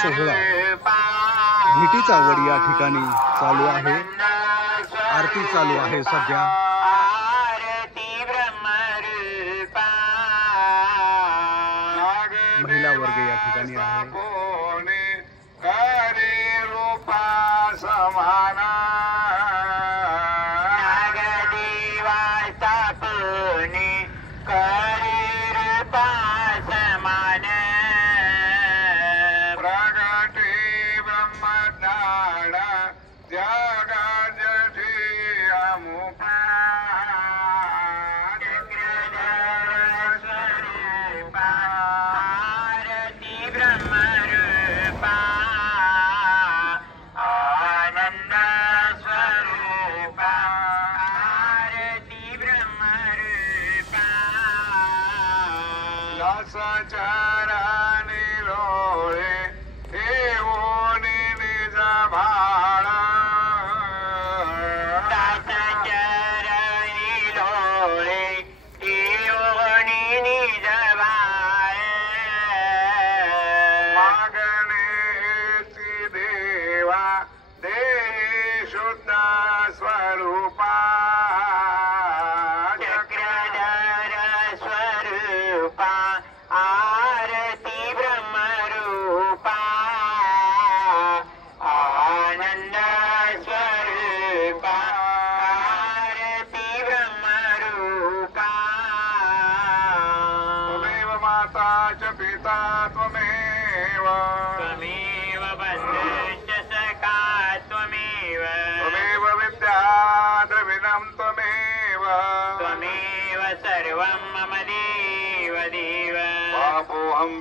सोहळा भेटीचा वर या ठिकाणी चालू आहे। आरती चालू आहे सध्या। महिला वर्ग या ठिकाणी आहे।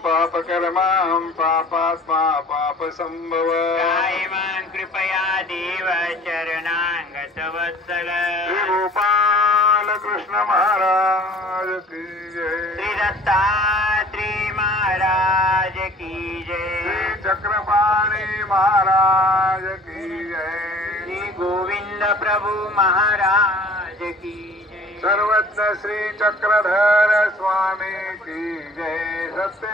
पापकर्मां पापात्मा पापसंभव कायमां कृपया देव चरणांगत वत्सल श्री गोपाल कृष्ण महाराज की जय। श्री दत्तात्रेय महाराज की जय। श्री चक्रपाणी महाराज की जय। श्री गोविंद प्रभु महाराज की जय। सर्वज्ञ श्री चक्रधर स्वामी की जय। सत्य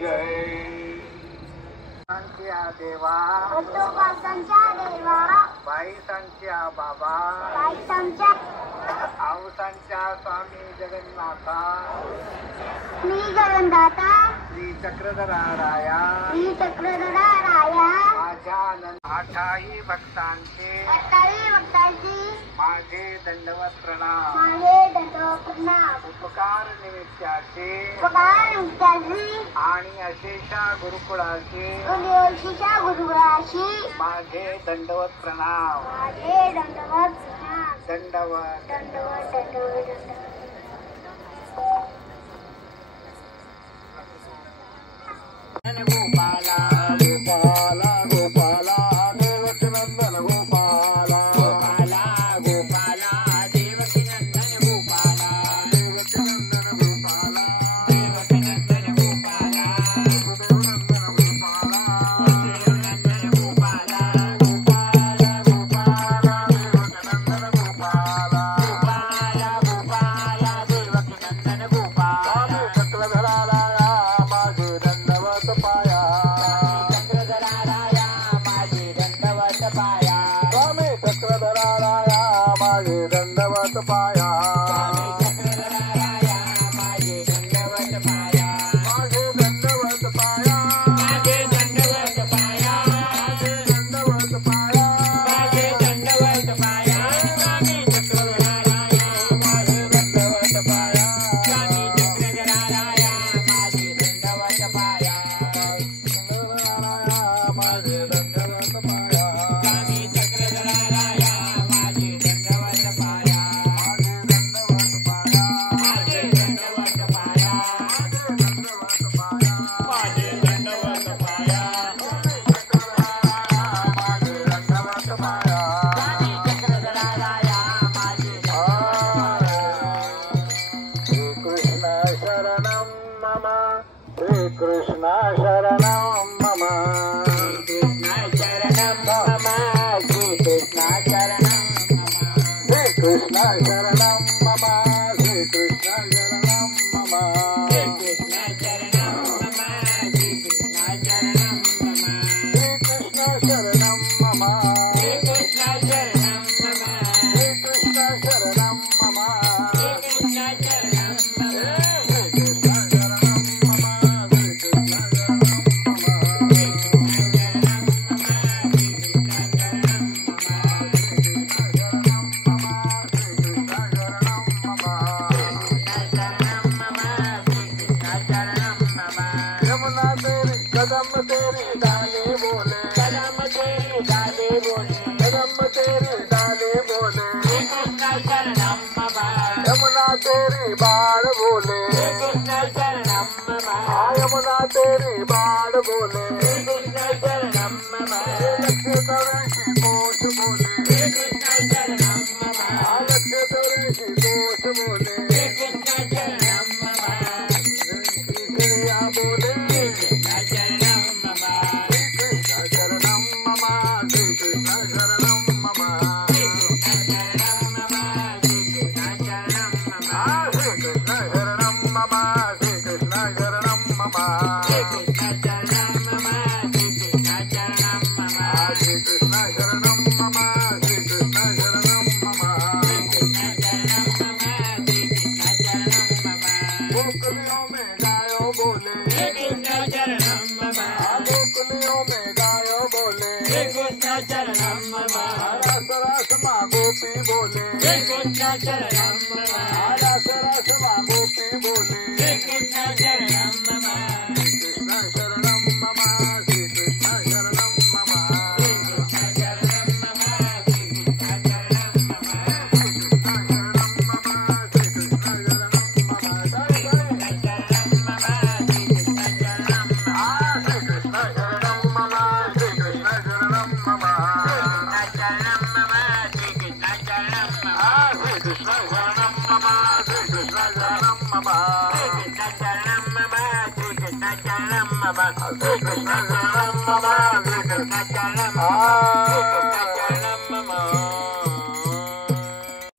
जय। संख्या देवा देवा बाई संख्या बाबा संख्या आऊ संख्या स्वामी जगन्नाथा मी जगन्नाथा श्री चक्रधरा राया मी चक्रधरा राया माझ्या अठाई भक्तांचे अठ्ठावी भक्तांची माझे दंडवत प्रणाम माझे दंडवत प्रणाम उपकार निमित्ताचे उपकार निमित्ताची आणि अशेषा गुरुकुळाचे उद्योषीच्या गुरुकुळाशी माझे दंडवत प्रणाम माझे दंडवत प्रणाम दंडवत दंडवत दंडवत दंडवत गोपाला गोपाला गोपाला देवकी नंदन गोपाला गोपाला गोपाला देवकी नंदन गोपाला देवकी नंदन गोपाला देवकी नंदन गोपाला देवनंदन गोपाला देवनंदन गोपाला गोपाला गोपाला देवकी नंदन गोपाला गोपाला गोपाला देवकी नंदन गोपाला चक्रधराला माझे दंडवत पाया चक्रधराया माझे दंडवत पाया स्वामी चक्रधराया माझे दंडवत पाया चक्रधराया माझे दंडवत पाया माझे दंडवत पाया माझे दंडवत पाया माझे दंडवत पाया माझे दंडवत पाया स्वामी चक्रधराया माझे दंडवत पाया स्वामी चक्रधराया माझे दंडवत पाया माझे दंडवत पाया स्वामी चक्रधराया माझे दंडवत पाया जन्म तेरी डाली बोले यमुना तेरी बाढ़ बोले यमुना तेरी बाढ़ बोले लक्ष्य तवरेशी कोश बोले लक्ष्य तवरेशी कोश बोले श्रीया बोले शरणम ममा श्री कृष्ण शरणम ममा श्री कृष्ण शरणम ममा श्री कृष्ण शरणम ममा श्री कृष्ण शरणम ममा श्री कृष्ण शरणम ममा गोकुलियों में गायो बोले गोकुलियों में गायो बोले रस रस माँ गोपी बोले रस रस माँ गोपी बोले कृष्ण शरणम ममा श्री कृष्ण शरणम ममा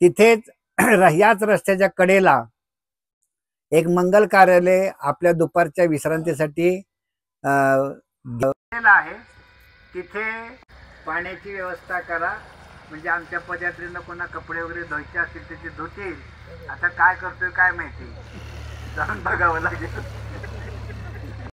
तिथेच ह्याच रस्त्याच्या कडेला एक मंगल कार्यालय आपल्या दुपारच्या विश्रांतीसाठी आहे. तिथे पाण्याची व्यवस्था करा, म्हणजे आमच्या पदयात्रींना कोणा कपडे वगैरे धुवायचे असतील त्याचे धुतील. आता काय करतोय काय माहिती, जाऊन बघावं लागेल.